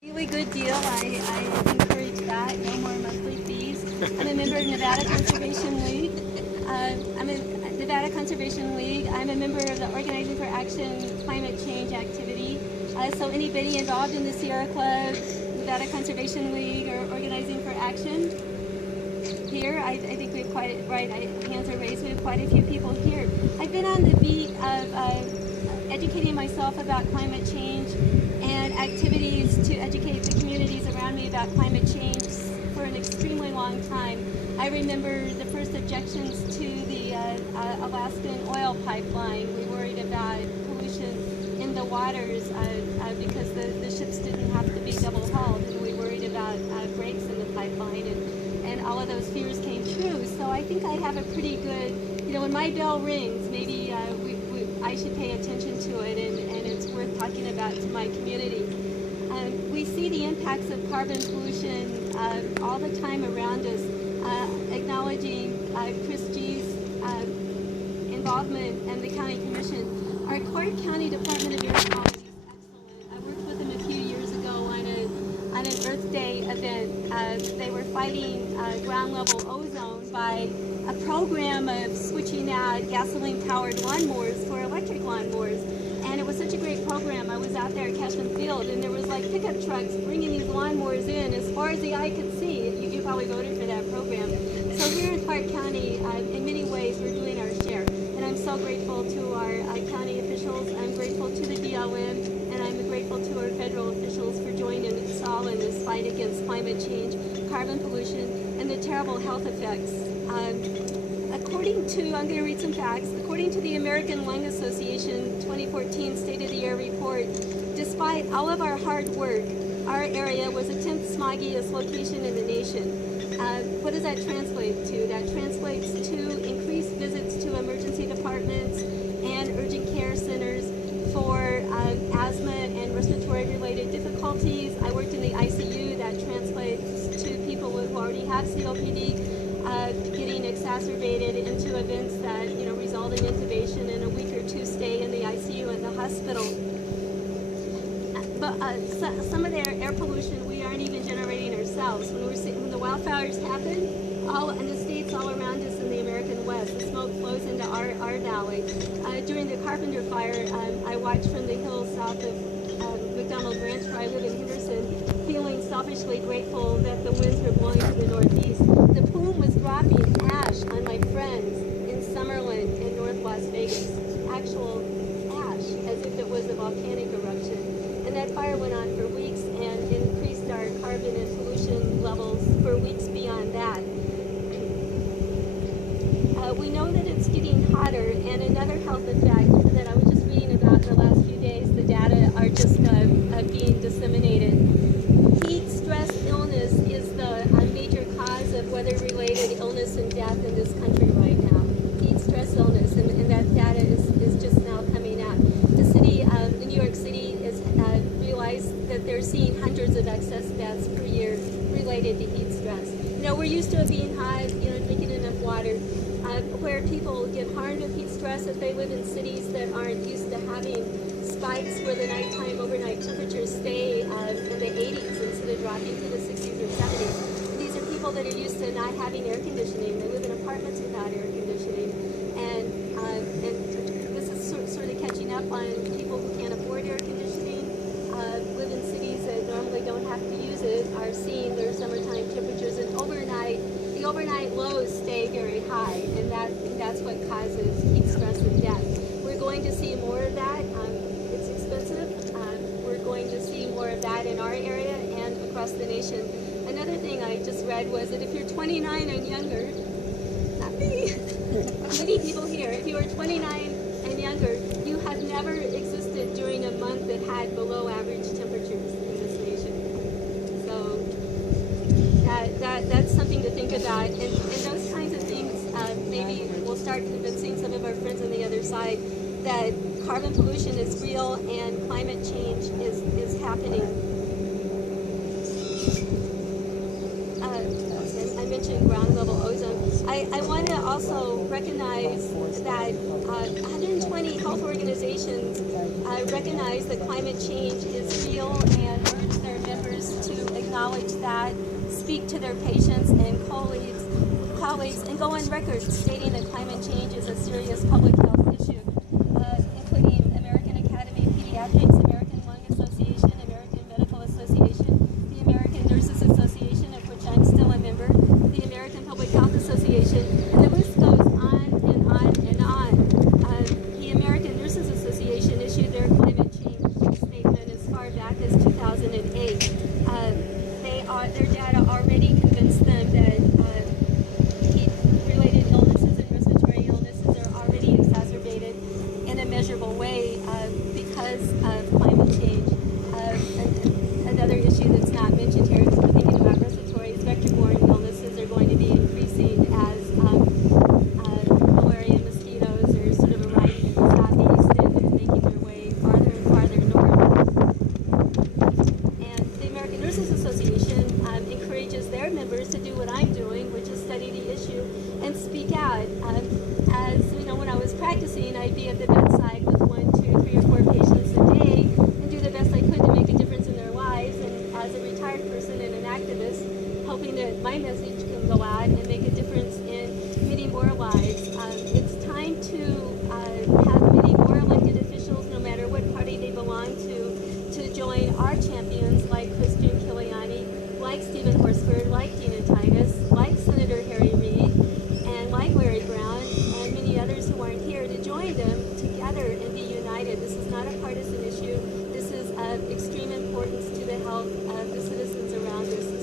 Really good deal. I encourage that. No more monthly fees. I'm a member of Nevada Conservation League. I'm a Nevada Conservation League. I'm a member of the Organizing for Action Climate Change activity. So anybody involved in the Sierra Club, Nevada Conservation League, or Organizing for Action here, I think we have quite right. Hands are raised. We have quite a few people here. I've been on the beat of educating myself about climate change and activities to educate the communities around me about climate change for an extremely long time. I remember the first objections to the Alaskan oil pipeline. We worried about pollution in the waters because the ships didn't have to be double hauled, and we worried about breaks in the pipeline, and all of those fears came true. So I think I have a pretty good, when my bell rings, maybe I should pay attention to it, and it's worth talking about to my community. We see the impacts of carbon pollution all the time around us. Acknowledging Chris G's involvement and the county commission. Our Clark County Department of Air Quality is excellent. I worked with them a few years ago on an Earth Day event. They were fighting ground level ozone by a program of switching out gasoline-powered lawnmowers for electric lawnmowers. And it was such a great program. I was out there at Cashman Field, and there was like pickup trucks bringing these lawnmowers in as far as the eye could see. You probably voted for that program. So here in Clark County, in many ways, we're doing our share. And I'm so grateful to our county officials. I'm grateful to the BLM, and I'm grateful to our federal officials for joining us all in this fight against climate change, carbon pollution, and the terrible health effects. I'm going to read some facts. According to the American Lung Association 2014 State of the Air report, despite all of our hard work, our area was the 10th smoggiest location in the nation. What does that translate to? That translates to increased visits to emergency departments and urgent care centers for asthma and respiratory-related difficulties. I worked in the ICU. That translates to people who already have COPD. Getting exacerbated into events that result in intubation and a week or two stay in the ICU in the hospital. But some of the air pollution we aren't even generating ourselves. When the wildfires happen, in the states all around us in the American West, the smoke flows into our valley. During the Carpenter Fire, I watched from the hills south of McDonald Ranch, where I live in Henderson, feeling selfishly grateful that the winds were blowing to the northeast. The plume was dropping ash on my friends in Summerlin in North Las Vegas. Actual ash, as if it was a volcanic eruption. And that fire went on for weeks and increased our carbon and pollution levels for weeks beyond that. We know that it's getting hotter, and another health effect that I was just reading about the last few days, the data are just being disseminated. Heat stress illness is the major cause of weather-related illness and death in this country right now. Heat stress illness, and that data is just now coming out. The city, the New York City, has realized that they're seeing hundreds of excess deaths per year related to heat stress. We're used to it being hot, drinking enough water. Where people get harmed with heat stress if they live in cities that aren't used to having spikes where the nighttime overnight temperatures stay in the 80s instead of dropping to the 60s or 70s. These are people that are used to not having air conditioning. They live in apartments without air conditioning, and this is sort of catching up on people who can't afford air conditioning, live in cities that normally don't have to use it, are seeing their summertime temperatures, and the overnight lows stay very high, and that's what causes heat stress and death. We're going to see more of that. It's expensive. We're going to see more of that in our area and across the nation. Another thing I just read was that if you're 29 and younger, not me, many people here, if you are 29 and younger, you have never existed during a month that had below average temperatures in this nation. So that's something to think about, and those kinds of things maybe we'll start convincing some of our friends on the other side that carbon pollution is real and climate change is happening. I mentioned ground level ozone. I want to also recognize that 120 health organizations recognize that climate change is real and urge their members that, speak to their patients and colleagues, and go on record stating that climate change is a serious public health issue, including American Academy of Pediatrics, American Lung Association, American Medical Association, the American Nurses Association, of which I'm still a member, the American Public Health Association, and the list goes on and on and on. The American Nurses Association issued their climate change statement as far back as 2008. Their data already convinced them that heat-related illnesses and respiratory illnesses are already exacerbated in a measurable way because of climate change. Another issue that's not mentioned here is thinking about respiratory vector-borne illnesses are going to be increasing as malaria and mosquitoes are sort of arriving in the southeast and making their way farther and farther north. And the American Nurses Association encourages their members to do what I'm doing, which is study the issue and speak out. As you know, when I was practicing, I'd be at the bedside with 1, 2, 3, or 4 patients a day and do the best I could to make a difference in their lives. And as a retired person and an activist, hoping that my message can go out and make a difference in many more lives. It's time to have many more elected officials, no matter what party they belong to join our champions like Christian Kiliani, like Stephen Horsford, like Dina Titus, like Senator Harry Reid, and like Larry Brown, and many others who aren't here, to join them together and be united. This is not a partisan issue. This is of extreme importance to the health of the citizens around us.